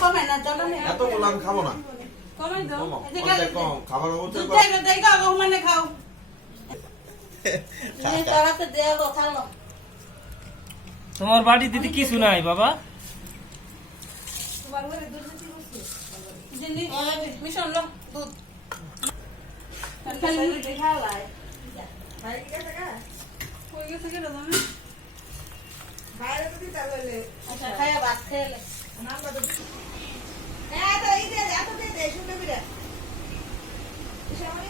কমে না জল নেই এত বড় আমি খাব না। কমে দাও। কম এই যে অর্ধেক কম খাবার মানে খাও নি তারা তো দেয়া গো খালো তোমার বাড়ি দিদি কিছু নাই বাবা? তোমার ঘরে দুধ